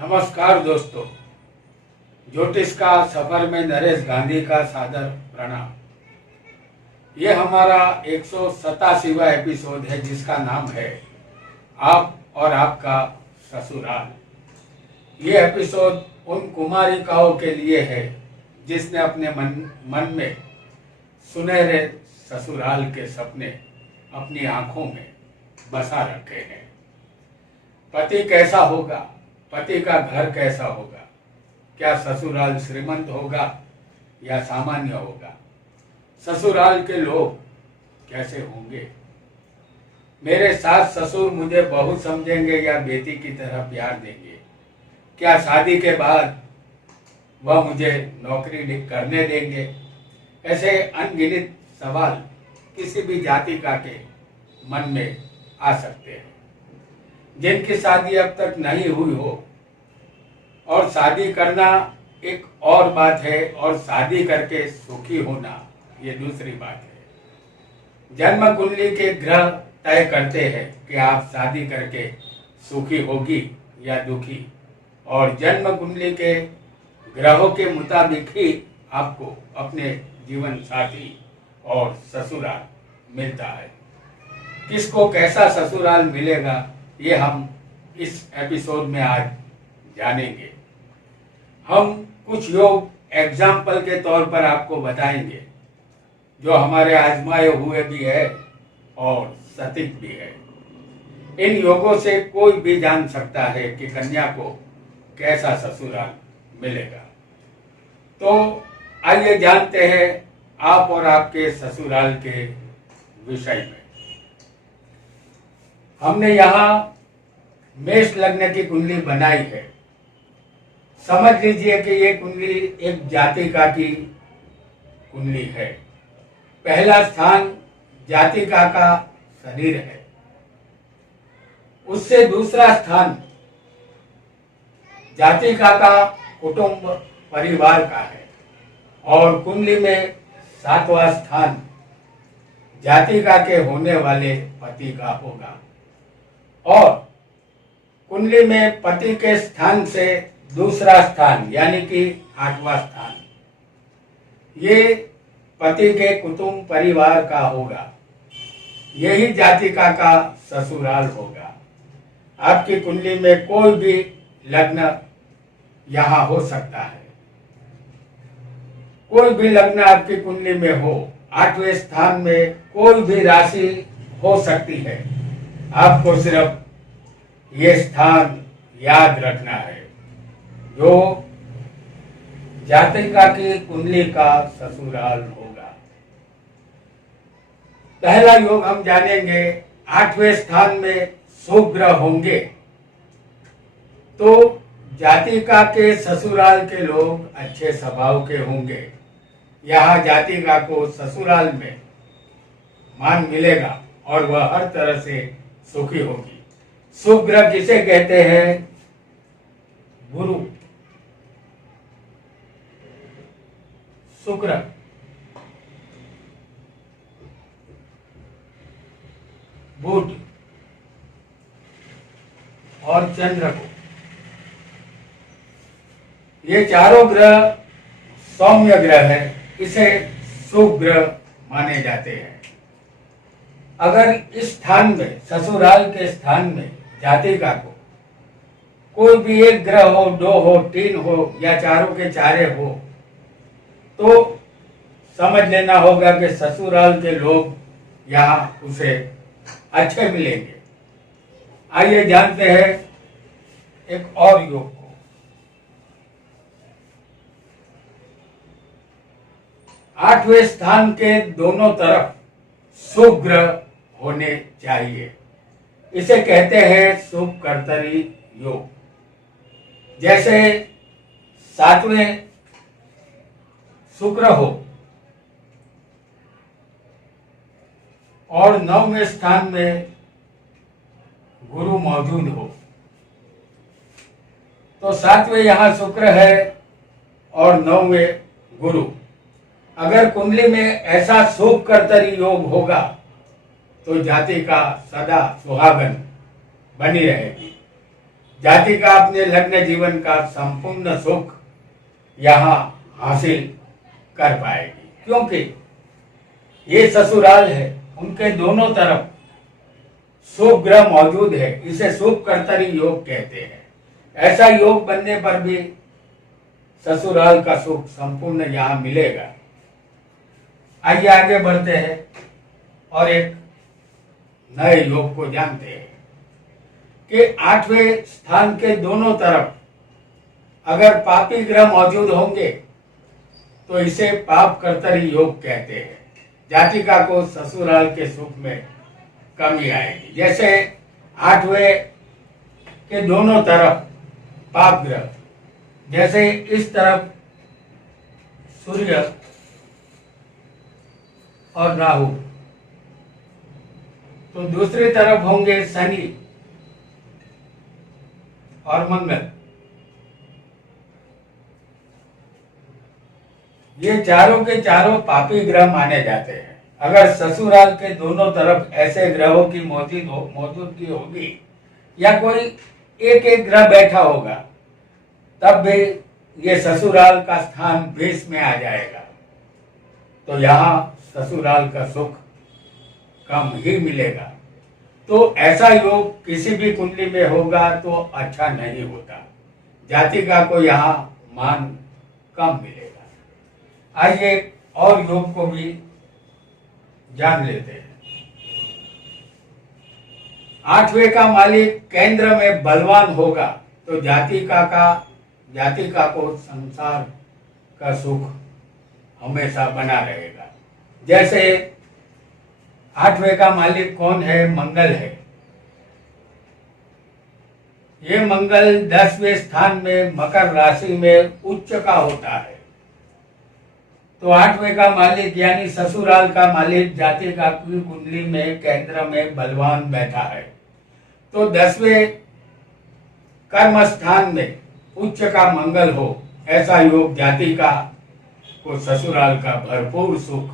नमस्कार दोस्तों, ज्योतिष का सफर में नरेश गांधी का सादर प्रणाम। ये हमारा 187वां एपिसोड है जिसका नाम है आप और आपका ससुराल। ये एपिसोड उन कुमारिकाओं के लिए है जिसने अपने मन में सुनहरे ससुराल के सपने अपनी आंखों में बसा रखे हैं। पति कैसा होगा, पति का घर कैसा होगा, क्या ससुराल श्रीमंत होगा या सामान्य होगा, ससुराल के लोग कैसे होंगे, मेरे सास ससुर मुझे बहू समझेंगे या बेटी की तरह प्यार देंगे, क्या शादी के बाद वह मुझे नौकरी करने देंगे। ऐसे अनगिनत सवाल किसी भी जातिका के मन में आ सकते हैं। जिनकी शादी अब तक नहीं हुई हो और शादी करना एक और बात है और शादी करके सुखी होना ये दूसरी बात है। जन्म कुंडली के ग्रह तय करते हैं कि आप शादी करके सुखी होगी या दुखी, और जन्म कुंडली के ग्रहों के मुताबिक ही आपको अपने जीवन साथी और ससुराल मिलता है। किसको कैसा ससुराल मिलेगा ये हम इस एपिसोड में आज जानेंगे। हम कुछ योग एग्जाम्पल के तौर पर आपको बताएंगे जो हमारे आजमाए हुए भी है और सटीक भी है। इन योगों से कोई भी जान सकता है कि कन्या को कैसा ससुराल मिलेगा। तो आइए जानते हैं आप और आपके ससुराल के विषय में। हमने यहाँ मेष लग्न की कुंडली बनाई है। समझ लीजिए कि ये कुंडली एक जातिका की कुंडली है। पहला स्थान जातिका का शरीर है, उससे दूसरा स्थान जातिका का कुटुंब परिवार का है, और कुंडली में 7वां स्थान जातिका के होने वाले पति का होगा, और कुंडली में पति के स्थान से दूसरा स्थान यानी कि 8वां स्थान ये पति के कुटुंब परिवार का होगा। यही जातिका का ससुराल होगा। आपकी कुंडली में कोई भी लग्न यहाँ हो सकता है। कोई भी लग्न आपकी कुंडली में हो, 8वें स्थान में कोई भी राशि हो सकती है। आपको सिर्फ ये स्थान याद रखना है जो जातिका की कुंडली का ससुराल होगा। पहला योग हम जानेंगे, 8वें स्थान में शुभ ग्रह होंगे तो जातिका के ससुराल के लोग अच्छे स्वभाव के होंगे। यहाँ जातिका को ससुराल में मान मिलेगा और वह हर तरह से सुखी होगी। शुभ ग्रह किसे कहते हैं? गुरु, शुक्र, बुध और चंद्र को। ये चारों ग्रह सौम्य ग्रह है, इसे शुभ ग्रह माने जाते हैं। अगर इस स्थान में, ससुराल के स्थान में जातिका को कोई भी एक ग्रह हो, 2 हो, 3 हो या चारों के चारे हो तो समझ लेना होगा कि ससुराल के लोग यहाँ उसे अच्छे मिलेंगे। आइए जानते हैं एक और योग को। 8वें स्थान के दोनों तरफ शुभ ग्रह होने चाहिए। इसे कहते हैं शुभ कर्तरी योग। जैसे 7वें शुक्र हो और 9वें स्थान में गुरु मौजूद हो, तो 7वें यहाँ शुक्र है और 9वें गुरु। अगर कुंडली में ऐसा शुभ कर्तरी योग होगा तो जातिका सदा सुहागन बनी रहेगी। जातिका अपने लग्न जीवन का संपूर्ण सुख यहाँ हासिल कर पाएगी, क्योंकि ये ससुराल है, उनके दोनों तरफ शुभ ग्रह मौजूद है। इसे शुभ कर्तरी योग कहते हैं। ऐसा योग बनने पर भी ससुराल का सुख संपूर्ण यहाँ मिलेगा। आइए आगे बढ़ते हैं और एक नए योग को जानते हैं कि 8वें स्थान के दोनों तरफ अगर पापी ग्रह मौजूद होंगे तो इसे पाप कर्तरी योग कहते हैं। जातिका को ससुराल के सुख में कमी आएगी। जैसे 8वें के दोनों तरफ पाप ग्रह, जैसे इस तरफ सूर्य और राहु, तो दूसरी तरफ होंगे शनि और मंगल। ये चारों के चारों पापी ग्रह माने जाते हैं। अगर ससुराल के दोनों तरफ ऐसे ग्रहों की मौजूदगी होगी या कोई एक एक ग्रह बैठा होगा, तब भी ये ससुराल का स्थान विष में आ जाएगा। तो यहाँ ससुराल का सुख कम ही मिलेगा। तो ऐसा योग किसी भी कुंडली में होगा तो अच्छा नहीं होता। जातिका को यहाँ मान कम मिलेगा। आइए और योग को भी जान लेते हैं। 8वें का मालिक केंद्र में बलवान होगा तो जातिका को संसार का सुख हमेशा बना रहेगा। जैसे 8वें का मालिक कौन है? मंगल है। ये मंगल 10वें स्थान में मकर राशि में उच्च का होता है। तो 8वें का मालिक यानी ससुराल का मालिक जातिका की कुंडली में केंद्र में बलवान बैठा है। तो 10वें कर्म स्थान में उच्च का मंगल हो, ऐसा योग जातिका को ससुराल का भरपूर सुख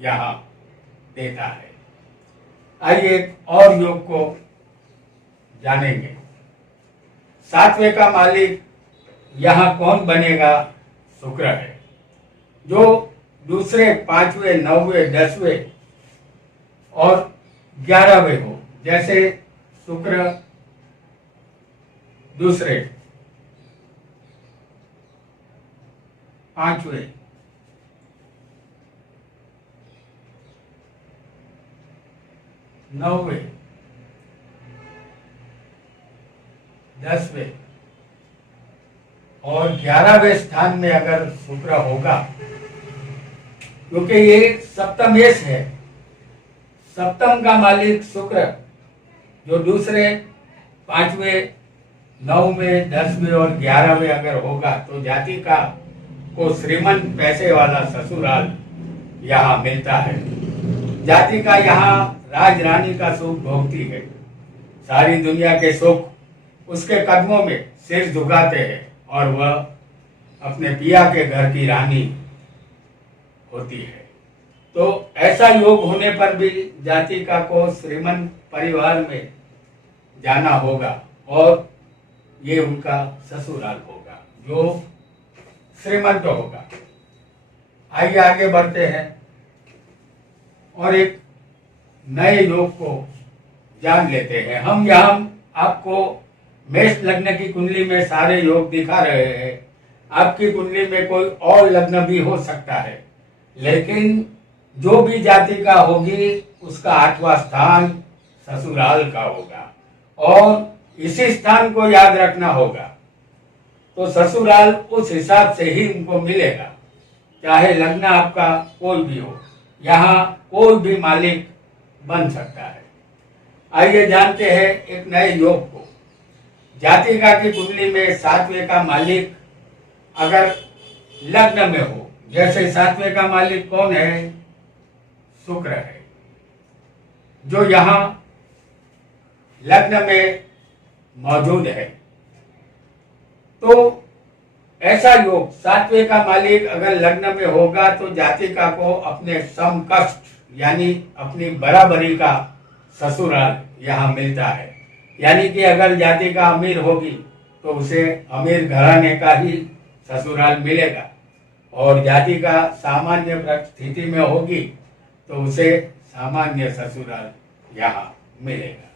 यहाँ देता है। आइए और योग को जानेंगे। 7वें का मालिक यहाँ कौन बनेगा? शुक्र है, जो दूसरे 5वें 9वें 10वें और 11वें हो। जैसे शुक्र दूसरे 5वें 9वें 10वें और 11वें स्थान में अगर शुक्र होगा, क्योंकि ये सप्तमेश है, सप्तम का मालिक शुक्र जो दूसरे 5वें 9वें 10वें और 11वें अगर होगा तो जातिका को श्रीमंत पैसे वाला ससुराल यहाँ मिलता है। जातिका यहाँ राज रानी का सुख भोगती है। सारी दुनिया के सुख उसके कदमों में सिर झुकाते हैं और वह अपने पिया के घर की रानी होती है। तो ऐसा योग होने पर भी जातिका को श्रीमंत परिवार में जाना होगा और ये उनका ससुराल होगा जो श्रीमंत होगा। आइए आगे बढ़ते हैं और एक नए योग को जान लेते हैं। हम यहाँ आपको मेष लग्न की कुंडली में सारे योग दिखा रहे हैं। आपकी कुंडली में कोई और लग्न भी हो सकता है, लेकिन जो भी जातिका होगी उसका 8वां स्थान ससुराल का होगा और इसी स्थान को याद रखना होगा। तो ससुराल उस हिसाब से ही उनको मिलेगा, चाहे लग्न आपका कोई भी हो। यहाँ कोई भी मालिक बन सकता है। आइए जानते हैं एक नए योग को। जातिका की कुंडली में 7वें का मालिक अगर लग्न में हो, जैसे 7वें का मालिक कौन है? शुक्र है, जो यहाँ लग्न में मौजूद है। तो ऐसा योग 7वें का मालिक अगर लग्न में होगा तो जातिका को अपने समकक्ष यानी अपनी बराबरी का ससुराल यहाँ मिलता है। यानी कि अगर जाति का अमीर होगी तो उसे अमीर घराने का ही ससुराल मिलेगा, और जाति का सामान्य स्थिति में होगी तो उसे सामान्य ससुराल यहाँ मिलेगा।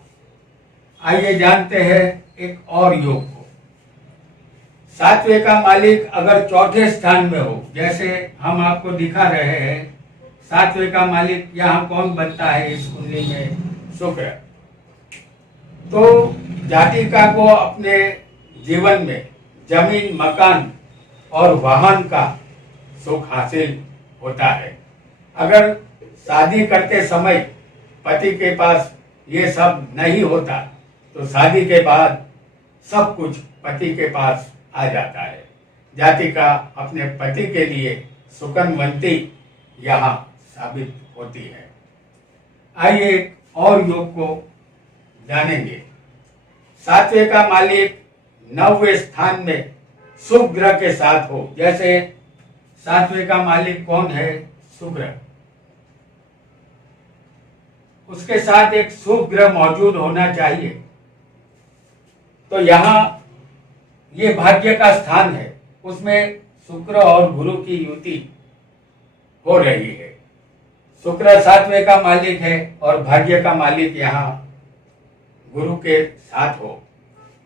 आइए जानते हैं एक और योग को। सातवें का मालिक अगर चौथे स्थान में हो, जैसे हम आपको दिखा रहे हैं, सातवें का मालिक यहाँ कौन बनता है इस कुंडली में? शुक्र। तो जातिका को अपने जीवन में जमीन, मकान और वाहन का सुख हासिल होता है। अगर शादी करते समय पति के पास ये सब नहीं होता तो शादी के बाद सब कुछ पति के पास आ जाता है। जातिका अपने पति के लिए सुकनवंती यहाँ साबित होती है। आइए एक और योग को जानेंगे। सातवें का मालिक नौवें स्थान में शुभ ग्रह के साथ हो, जैसे सातवें का मालिक कौन है? शुक्र। उसके साथ एक शुभ ग्रह मौजूद होना चाहिए। तो यहाँ ये भाग्य का स्थान है, उसमें शुक्र और गुरु की युति हो रही है। शुक्र सातवें का मालिक है और भाग्य का मालिक यहाँ गुरु के साथ हो,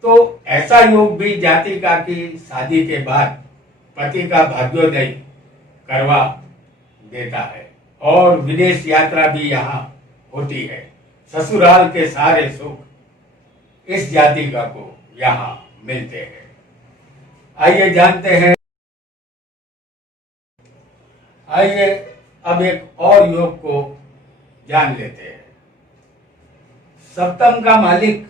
तो ऐसा योग भी जातिका की शादी के बाद पति का भाग्योदय करवा देता है, और विदेश यात्रा भी यहाँ होती है। ससुराल के सारे सुख इस जातिका को यहाँ मिलते हैं। आइए जानते हैं। आइए अब एक और योग को जान लेते हैं। सप्तम का मालिक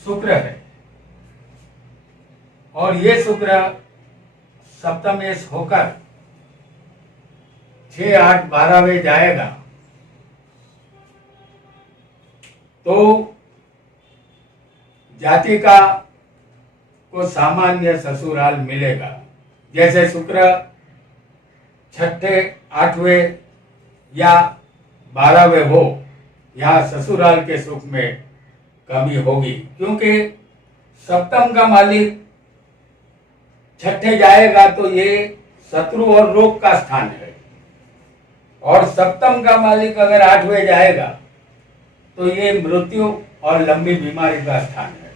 शुक्र है, और ये शुक्र सप्तमेश होकर 6, 8, 12वें जाएगा तो जातिका को सामान्य ससुराल मिलेगा। जैसे शुक्र 6, 8वें या 12वें हो, यहाँ ससुराल के सुख में कमी होगी, क्योंकि सप्तम का मालिक 6 जाएगा तो ये शत्रु और रोग का स्थान है, और सप्तम का मालिक अगर 8वें जाएगा तो ये मृत्यु और लंबी बीमारी का स्थान है।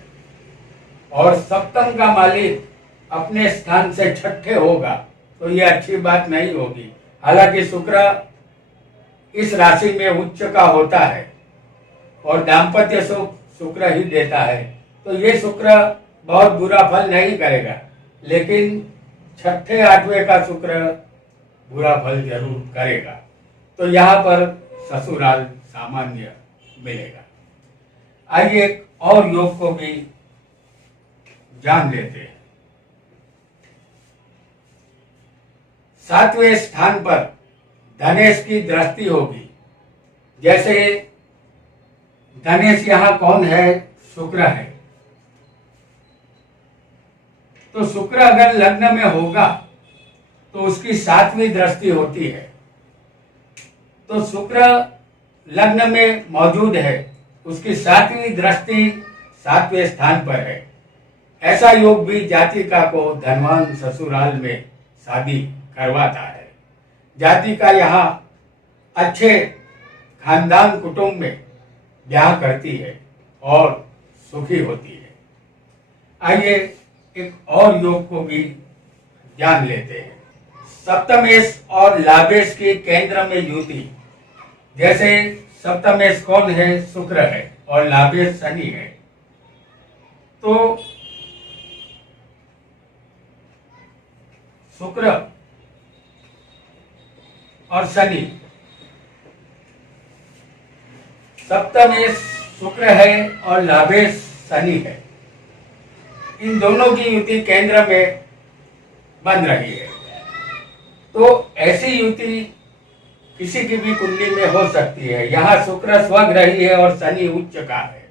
और सप्तम का मालिक अपने स्थान से 6 होगा तो ये अच्छी बात नहीं होगी। हालांकि शुक्र इस राशि में उच्च का होता है और दाम्पत्य सुख शुक्र ही देता है, तो ये शुक्र बहुत बुरा फल नहीं करेगा, लेकिन 6, 8वें का शुक्र बुरा फल जरूर करेगा। तो यहाँ पर ससुराल सामान्य मिलेगा। आइए एक और योग को भी जान लेते हैं। 7वें स्थान पर धनेश की दृष्टि होगी। जैसे धनेश यहाँ कौन है? शुक्र है। तो शुक्र अगर लग्न में होगा तो उसकी 7वीं दृष्टि होती है। तो शुक्र लग्न में मौजूद है, उसकी 7वीं दृष्टि 7वें स्थान पर है। ऐसा योग भी जातिका को धनवान ससुराल में शादी करवाता है। जातिका यहाँ अच्छे खानदान कुटुंब में ब्याह करती है और सुखी होती है। आइए एक और योग को भी जान लेते हैं। सप्तमेश और लाभेश की केंद्र में युति। जैसे सप्तमेश कौन है? शुक्र है, और लाभेश शनि है। तो शुक्र और शनि, सप्तमेश शुक्र है और लाभेश शनि है, इन दोनों की युति केंद्र में बन रही है। तो ऐसी युति किसी की भी कुंडली में हो सकती है। यहाँ शुक्र स्वग्रही है और शनि उच्च का है।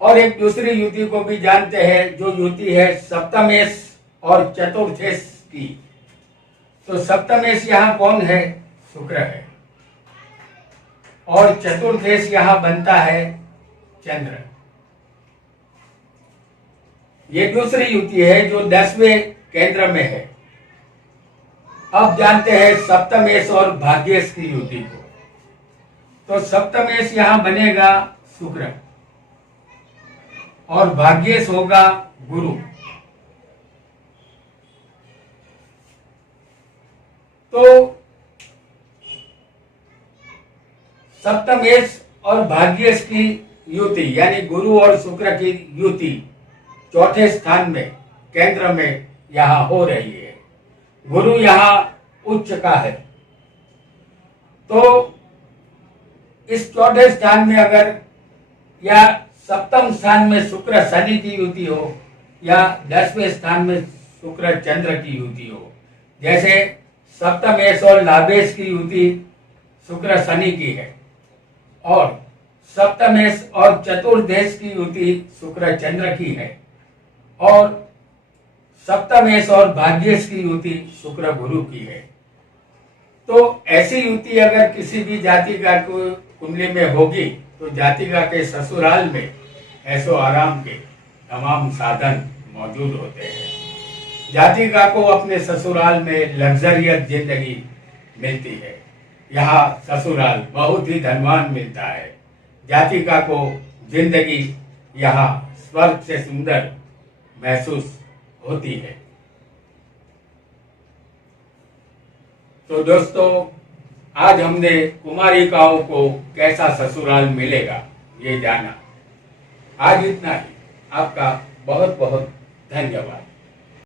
और एक दूसरी युति को भी जानते हैं, जो युति है सप्तमेश और चतुर्थेश की। तो सप्तमेश यहाँ कौन है? शुक्र है। और चतुर्देश यहाँ बनता है चंद्र। ये दूसरी युति है जो 10वें केंद्र में है। अब जानते हैं सप्तमेश और भाग्येश की युति को। तो सप्तमेश यहाँ बनेगा शुक्र और भाग्येश होगा गुरु। तो सप्तमेश और भाग्येश की युति यानी गुरु और शुक्र की युति चौथे स्थान में केंद्र में यहां हो रही है। गुरु यहां उच्च का है। तो इस चौथे स्थान में अगर या सप्तम स्थान में शुक्र शनि की युति हो या 10वें स्थान में शुक्र चंद्र की युति हो, जैसे सप्तमेश और लाभेश की युति शुक्र शनि की है और सप्तमेश और चतुर्देश की युति शुक्र चंद्र की है और सप्तमेश और भाग्येश की युति शुक्र गुरु की है। तो ऐसी युति अगर किसी भी जातिका को कुंडली में होगी तो जातिका के ससुराल में ऐसो आराम के तमाम साधन मौजूद होते हैं। जातिका को अपने ससुराल में लग्जरियस जिंदगी मिलती है। यहाँ ससुराल बहुत ही धनवान मिलता है। जातिका को जिंदगी यहाँ स्वर्ग से सुंदर महसूस होती है। तो दोस्तों, आज हमने कुमारिकाओं को कैसा ससुराल मिलेगा ये जाना। आज इतना ही। आपका बहुत बहुत धन्यवाद।